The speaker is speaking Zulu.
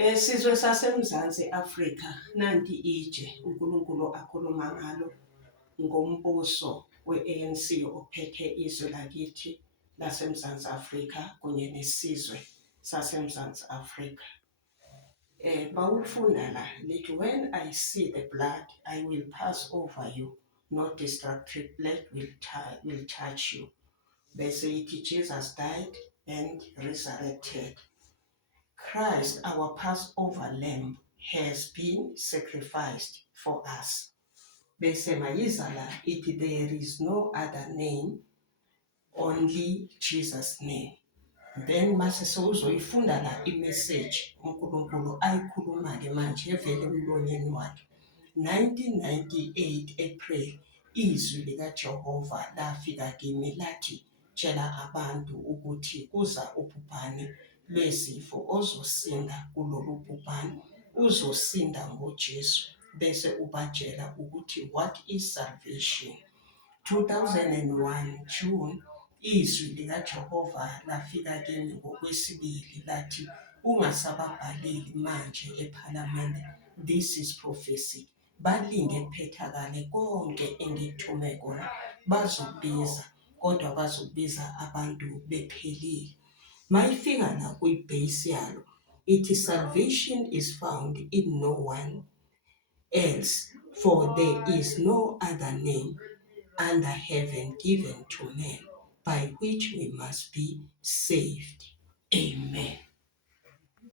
Sizwe saseMzantsi Afrika nanti ije uNkulunkulu akhuluma ngalo ngombuso we-ANC ophethe izwe lakithi laseMzantsi Afrika kunye nesizwe saseMzantsi Afrika. Bawufunda la lithi, when I see the blood I will pass over you, no destructive plague will touch you. Bese ithi Jesus died and resurrected. Christ, our Passover lamb, has been sacrificed for us. Bese mayiza la ithi there is no other name, only Jesus' name. Then mase sowuzoyifunda la imessage uNkulunkulu ayikhuluma-ke manje evele emlonyeni wakhe. 1998 April, izwi likaJehova lafika kimi lathi, tshela abantu ukuthi kuza ubhubhane lwezifo, ozosinda kulolu bhubhane uzosinda ngoJesu. Bese ubatshela ukuthi what is salvation. 2001 June, izwi likaJehova lafika kimi ngokwesibili lathi, ungasababhaleli manje ephalamende, this is prophecy. Balinde kuphethakale konke engithume kona, bazokubiza kodwa bazokubiza abantu bephelile. Mayifika la kwi-base yalo ithi salvation is found in no one else, for there is no other name under heaven given to men by which we must be saved. Amen.